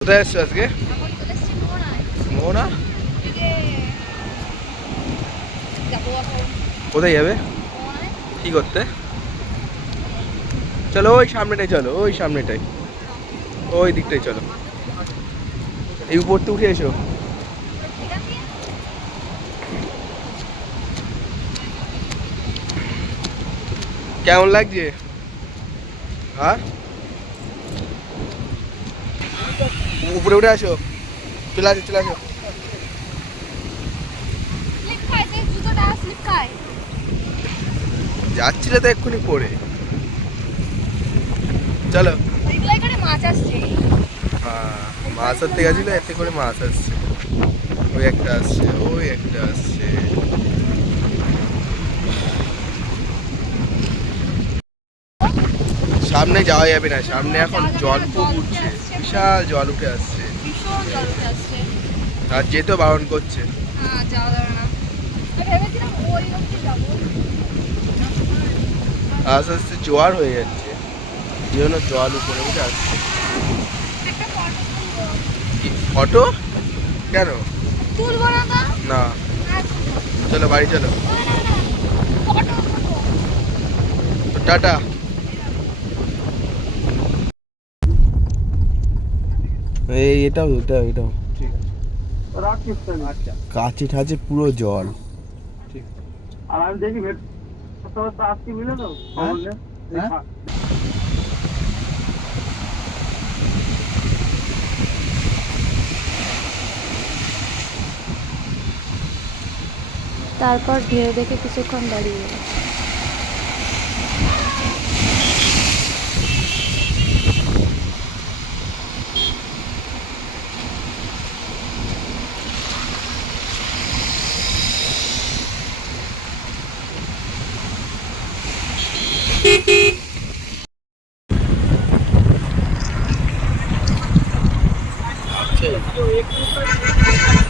কোথায় এসছো আজকে? মোহনা? কোথায় যাবে? কি করতে? চলো ওই সামনেটাই, চলো ওই সামনেটাই, ওই দিকটাই চলো। এই উপরতে উঠে এসো। কেমন লাগছে? হ্যাঁ, উপরে উঠে আসো। চলে আসো, চলে আসো। যাচ্ছিলে তো এক্ষুনি পড়ে। চলো। মাছ আসছে। হ্যাঁ, মাছ ধরতে গেছিল, এতে করে মাছ আসছে। ওই একটা আসছে, ওই একটা আসছে। সামনে যাওয়া যাবে না, সামনে এখন জল খুব উঠছে, বিশাল জল উঠে আসছে। ভীষণ জল উঠে আসছে। আর যেতেও বারণ করছে। হ্যাঁ, যাওয়া যাবে না। ভেবেছিলাম ওই অবধি যাবো। আস্তে আস্তে জোয়ার হয়ে যাচ্ছে, এই জন্য জল উপরে উঠে আসছে। একটা ফটো তুলবো। অটো? কেন? তুলবো না তো? না, হ্যাঁ, তুলবো। চলো বাড়ি চলো। না, না, না। ফটো তুলবো। টাটা। এই এটাও এটাও এটাও ঠিক আছে, রাখিস তাহলে। আচ্ছা, কাছে ঠাচে পুরো জল। ঠিক। আর আমি দেখি আজকে মিলে তো হ্যাঁ? বললে। হ্যাঁ? তারপর ঢেউ দেখে কিছুক্ষণ দাঁড়িয়ে আচ্ছা।